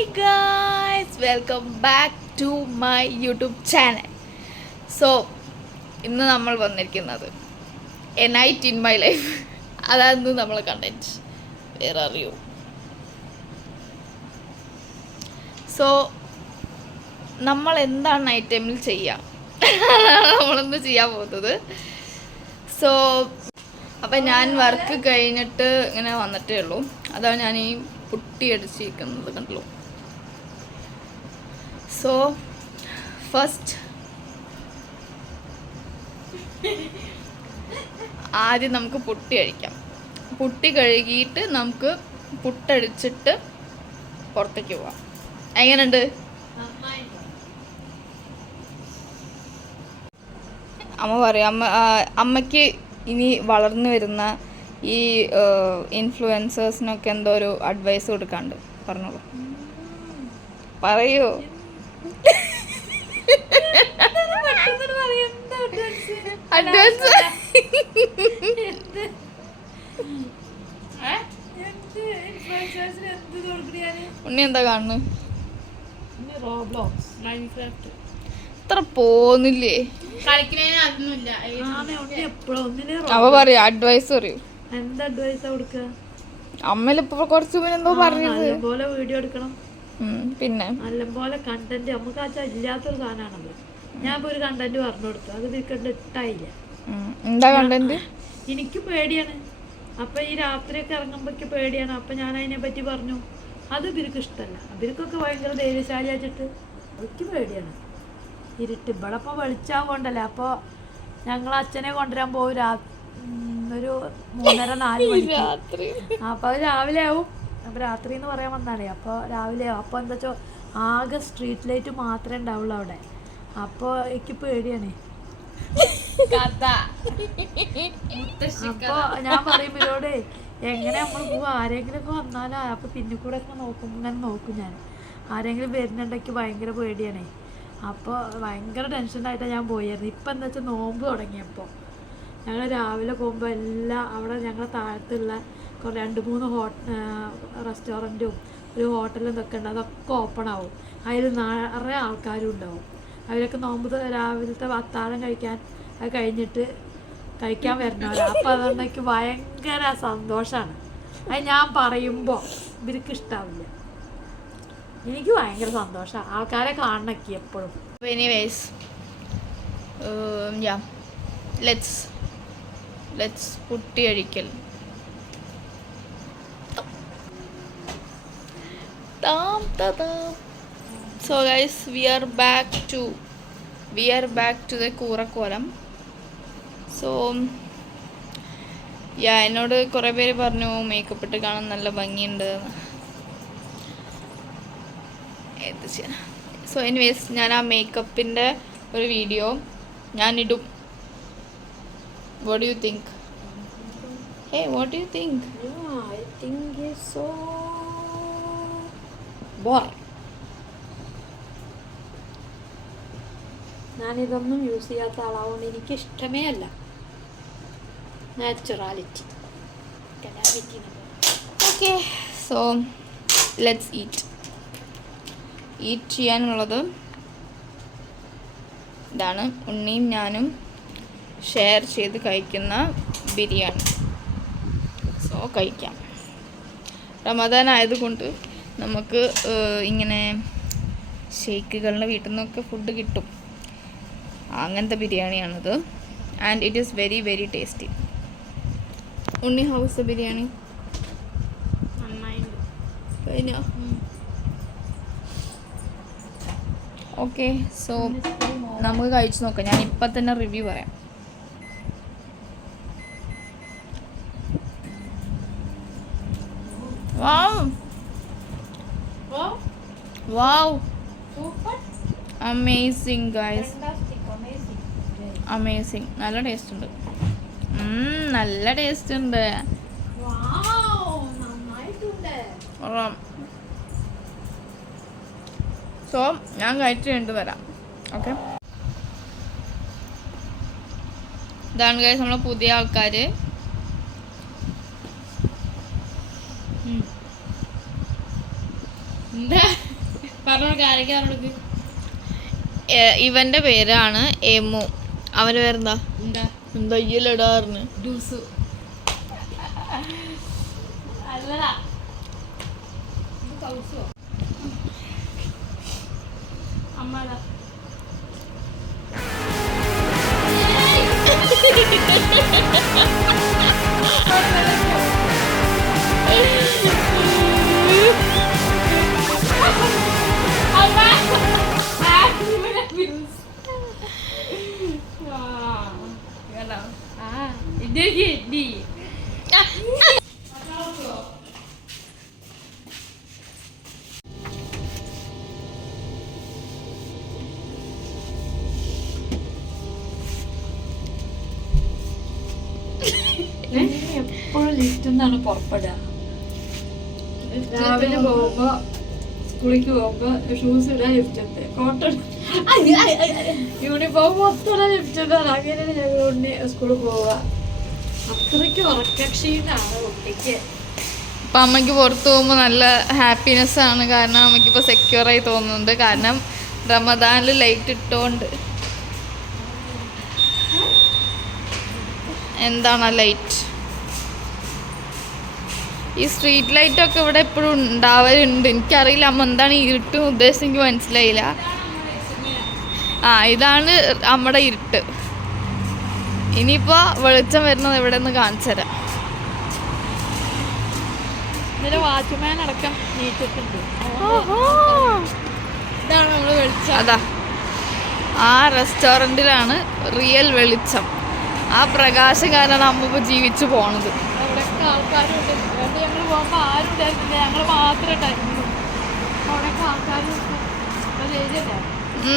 Hi guys, welcome back to my YouTube channel. So, ഇന്ന് നമ്മൾ വന്നിരിക്കുന്നത് A night in my life. അതാണ് നമ്മളെ കണ്ടന്റ്. വേറെ അറിയൂ. സോ നമ്മൾ എന്താണ് നൈറ്റ് ടൈമിൽ ചെയ്യുക? നമ്മളൊന്ന് ചെയ്യാൻ പോകുന്നത്. സോ അപ്പം ഞാൻ വർക്ക് കഴിഞ്ഞിട്ട് ഇങ്ങനെ വന്നിട്ടേ ഉള്ളൂ. അതാണ് ഞാൻ ഈ പുട്ടി അടിച്ചിരിക്കുന്നത് കണ്ടല്ലോ. സോ ഫസ്റ്റ് ആദ്യം നമുക്ക് പുട്ടി കഴിക്കാം. പുട്ടി കഴുകിയിട്ട് നമുക്ക് പുട്ടടിച്ചിട്ട് പുറത്തേക്ക് പോവാം. എങ്ങനെയുണ്ട്? അമ്മ പറയും, അമ്മയ്ക്ക് ഇനി വളർന്നു വരുന്ന ഈ ഇൻഫ്ലുവൻസേഴ്സിനൊക്കെ എന്തോ ഒരു അഡ്വൈസ് കൊടുക്കാണ്ട്. പറഞ്ഞോളൂ, പറയൂ. അഡ്വൈസ് ഉണ്ണി എന്താ കാണുന്നത്? ഇത്ര പോന്നില്ലേ? അവ പറയൂ, അഡ്വൈസ് പറയൂ. എന്താ അഡ്വൈസ് കൊടുക്കുക? അമ്മയിലിപ്പോ കുറച്ച് മുന്നേ എന്തോ പറഞ്ഞത് നല്ലപോലെ വീഡിയോ എടുക്കണം, പിന്നെ നല്ലപോലെ കണ്ടന്റ്. നമുക്ക് ആച്ചാ ഇല്ലാത്തൊരു സാധനമാണല്ലോ. ഞാൻ ഇപ്പൊ ഒരു കണ്ടന്റ് പറഞ്ഞു കൊടുത്തു, അത് വിൽക്കണ്ട് ഇട്ടായില്ല. എന്താ കണ്ടന്റ്? എനിക്ക് പേടിയാണ്. അപ്പൊ ഈ രാത്രിയൊക്കെ ഇറങ്ങുമ്പോഴേക്ക് പേടിയാണ്. അപ്പൊ ഞാൻ അതിനെ പറ്റി പറഞ്ഞു. അത് ഇവർക്ക് ഇഷ്ടമല്ല. ഇവർക്കൊക്കെ ഭയങ്കര ധൈര്യശാലി ആച്ചിട്ട് എനിക്ക് പേടിയാണ്. ഇരുട്ട് ഇവിടെ ഇപ്പൊ വെളിച്ചാകൊണ്ടല്ലേ. അപ്പൊ ഞങ്ങൾ അച്ഛനെ കൊണ്ടുവരാൻ പോകും ഒരു 3:30-4 മണിക്ക്. അപ്പൊ അത് രാവിലെ ആവും. അപ്പൊ രാത്രി എന്ന് പറയാൻ വന്നാണേ. അപ്പൊ രാവിലെ ആവും. അപ്പൊ എന്താ വെച്ചോ, ആകെ സ്ട്രീറ്റ് ലൈറ്റ് മാത്രമേ ഉണ്ടാവുള്ളൂ അവിടെ. അപ്പൊ എനിക്ക് പേടിയാണ്. അപ്പൊ ഞാൻ പറയും ഇവരോട്, എങ്ങനെ നമ്മൾ പോവാ? ആരെങ്കിലും ഒക്കെ വന്നാലോ? അപ്പൊ പിന്നെ കൂടെ ഒക്കെ നോക്കും, ഇങ്ങനെ നോക്കും ഞാൻ. ആരെങ്കിലും വരുന്നുണ്ടെങ്കിൽ ഭയങ്കര പേടിയാണേ. അപ്പോൾ ഭയങ്കര ടെൻഷനായിട്ടാണ് ഞാൻ പോയായിരുന്നു. ഇപ്പം എന്താ വെച്ചാൽ നോമ്പ് തുടങ്ങിയപ്പോൾ ഞങ്ങൾ രാവിലെ പോകുമ്പോൾ എല്ലാം അവിടെ ഞങ്ങളുടെ താഴത്തുള്ള 2-3 റെസ്റ്റോറൻറ്റും ഒരു ഹോട്ടലും ഇതൊക്കെ ഉണ്ട്. അതൊക്കെ ഓപ്പൺ ആവും. അതിൽ നിറയെ ആൾക്കാരും ഉണ്ടാവും. അവരൊക്കെ നോമ്പ് രാവിലത്തെ അത്താഴം കഴിക്കാൻ അത് കഴിഞ്ഞിട്ട് കഴിക്കാൻ വരുന്നവരാ. അപ്പോൾ അതുകൊണ്ട് എനിക്ക് ഭയങ്കര സന്തോഷമാണ്. അത് ഞാൻ പറയുമ്പോൾ ഇവർക്ക് ഇഷ്ടാവില്ല. എനിക്ക് ഭയങ്കര സന്തോഷമാണ് ആൾക്കാരെ കാണണൊക്കെ എപ്പോഴും. എനിവേസ്, ലെറ്റ്സ് പുട്ടി അടിക്കൽ. So guys, we are back to the കൂറക്കോലം. സോ എന്നോട് കുറേ പേര് പറഞ്ഞു മേക്കപ്പ് ഇട്ട് കാണാൻ നല്ല ഭംഗിയുണ്ട്. സോ എനിവേസ്, ഞാൻ ആ മേക്കപ്പിൻ്റെ ഒരു video ഞാനിടും. What do you think? Hey, what do you think? Yeah, I think it's so boring. ഞാനിതൊന്നും യൂസ് ചെയ്യാത്ത ആളാവുകൊണ്ട് എനിക്ക് ഇഷ്ടമേ അല്ല. Naturality. Okay, so let's eat ചെയ്യാനുള്ളത് ഇതാണ്. ഉണ്ണിയും ഞാനും ഷെയർ ചെയ്ത് കഴിക്കുന്ന ബിരിയാണി. സോ കഴിക്കാം. റമദാൻ ആയതുകൊണ്ട് നമുക്ക് ഇങ്ങനെ ഷെയ്ഖുകളുടെ വീട്ടിൽ നിന്നൊക്കെ ഫുഡ് കിട്ടും. അങ്ങനത്തെ ബിരിയാണിയാണിത്. And it is very very tasty. Unni, how's the biryani? കഴിഞ്ഞോ? ഓക്കെ, സോ നമുക്ക് കഴിച്ചു നോക്കാം. ഞാൻ ഇപ്പം തന്നെ റിവ്യൂ പറയാം. Wow, amazing guys, amazing. നല്ല ടേസ്റ്റ് ഉണ്ട്. നല്ല ടേസ്റ്റ് ഉണ്ട്. സോ ഞാൻ കഴിച്ചു കഴിഞ്ഞിട്ട് വരാം. ഓക്കെ, ഇതാണ് ഗൈസ് നമ്മളെ പുതിയ ആൾക്കാർ. എന്താ ഇവന്റെ പേരാണ് എമു. അവന്റെ പേരെന്താ? എന്താ ഇടാറിന് അല്ലടാ അമ്മടാ എപ്പോഴും ലിഫ്റ്റിൽ നിന്നാണ് പുറപ്പെടുക. രാവിലെ പോകുമ്പോ സ്കൂളിലേക്ക് പോകുമ്പോ ഷൂസ് ഇടാൻ ലിഫ്റ്റ്, കോട്ടൺ യൂണിഫോം മൊത്തം ലിഫ്റ്റ്. അങ്ങനെയാണ് ഞങ്ങൾ സ്കൂളിൽ പോവുക. അത്രയ്ക്ക് ഉറക്കക്ഷീണാണ് കുട്ടിക്ക്. അപ്പം അമ്മയ്ക്ക് പുറത്ത് പോകുമ്പോൾ നല്ല ഹാപ്പിനെസ് ആണ്. കാരണം അമ്മയ്ക്കിപ്പോൾ സെക്യൂറായി തോന്നുന്നുണ്ട്. കാരണം റമദാനിൽ ലൈറ്റ് ഇട്ടുകൊണ്ട്. എന്താണ് ആ ലൈറ്റ്? ഈ സ്ട്രീറ്റ് ലൈറ്റൊക്കെ ഇവിടെ എപ്പോഴും ഉണ്ടാവലുണ്ട്. എനിക്കറിയില്ല അമ്മ എന്താണ് ഈ ഇരുട്ട് ഉദ്ദേശിച്ച് എനിക്ക് മനസ്സിലായില്ല. ഇതാണ് നമ്മുടെ ഇരുട്ട്. ഇനിയിപ്പോൾ വെളിച്ചം വരുന്നത് എവിടെ നിന്ന് കാണിച്ചു തരാം. ഇതിന്റെ വാച്ച്മാൻ അടക്കം നീട്ടിട്ടുണ്ട്. ഇതാണ് നമ്മൾ വെളിച്ചം. അതാ ആ റെസ്റ്റോറൻറ്റിലാണ് റിയൽ വെളിച്ചം. ആ പ്രകാശം കാരണം നമ്മ ഇപ്പോൾ ജീവിച്ചു പോണത്. അവിടെയൊക്കെ ആൾക്കാരുണ്ട്. ഞങ്ങൾ പോകുമ്പോൾ ആരും ഉണ്ടായിരുന്നില്ല, ഞങ്ങൾ മാത്രമേ ഉണ്ടായിരുന്നു. അവിടെയൊക്കെ ആൾക്കാരും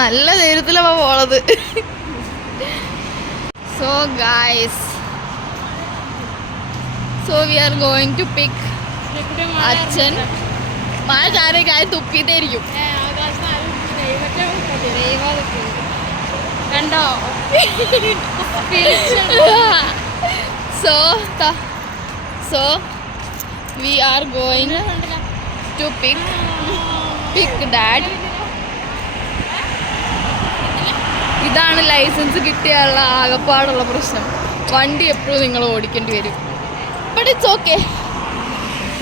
നല്ല ധൈര്യത്തിലാണ് പോണത്. So guys, so we are going to pick അച്ഛൻ. മഴ ചാരക്കായ തുപ്പിയിട്ടായിരിക്കും. കണ്ടോ? So we are going to pick dad. ഇതാണ് ലൈസൻസ് കിട്ടിയുള്ള ആകപ്പാടുള്ള പ്രശ്നം. വണ്ടി എപ്പോഴും നിങ്ങൾ ഓടിക്കേണ്ടി വരും. But it's okay.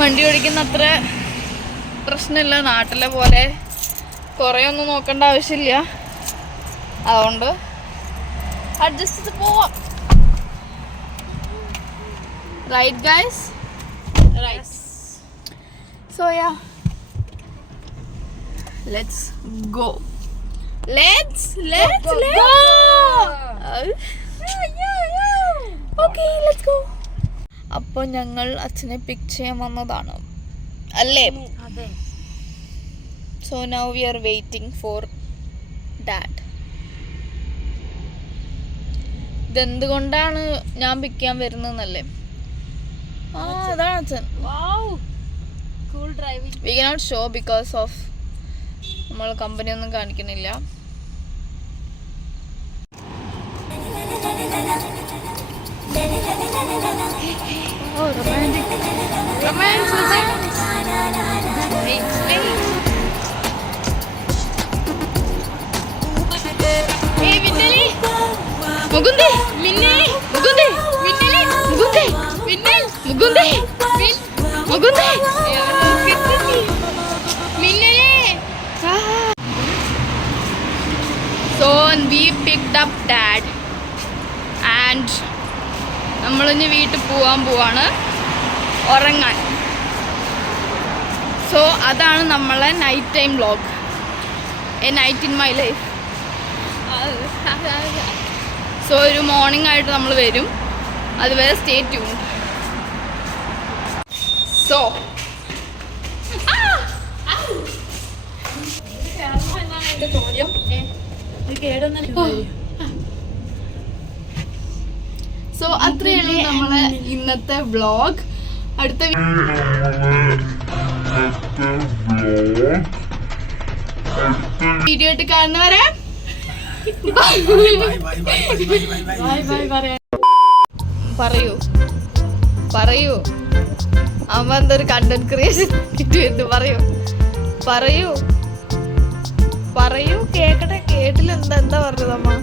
വണ്ടി ഓടിക്കുന്ന അത്ര പ്രശ്നമില്ല. നാട്ടിലെ പോലെ കുറേ ഒന്നും നോക്കേണ്ട ആവശ്യമില്ല. അതുകൊണ്ട് അഡ്ജസ്റ്റ് ചെയ്ത് പോവാം. Right guys? Right. So yeah, let's go. Let's go. Okay, let's go. അപ്പോൾ ഞങ്ങൾ അച്ഛനെ പിക്ക് ചെയ്യാൻ വന്നതാണ് അല്ലേ? അതെ. So now we are waiting for dad. ഇതെന്തുകൊണ്ടാണ് ഞാൻ പിക്ക് ചെയ്യാൻ വരുന്നതെന്നല്ലേ? അതാണ് അച്ഛൻ. Wow, cool driving. We cannot show because of നമ്മൾ കമ്പനി ഒന്നും കാണിക്കുന്നില്ല. So we picked up dad and നമ്മളിനി വീട്ടിൽ പോവാണ് ഉറങ്ങാൻ. സോ അതാണ് നമ്മളെ night time vlog, A night in my life. So ഒരു മോർണിംഗ് ആയിട്ട് നമ്മൾ വരും. അതുവരെ സ്റ്റേ ട്യൂൺഡ്. സോ സോ അത്രയേ ഉള്ളൂ നമ്മളെ ഇന്നത്തെ വ്ളോഗ്. അടുത്ത വീഡിയോ ആയിട്ട് കാണുന്നവരെ പറയൂ. അമ്മ എന്തൊരു കണ്ടന്റ് ക്രിയേഷൻ പറയൂ. പറയൂ കേക്കട്ടെ. കേട്ടില്ല. എന്താ പറഞ്ഞത് അമ്മ?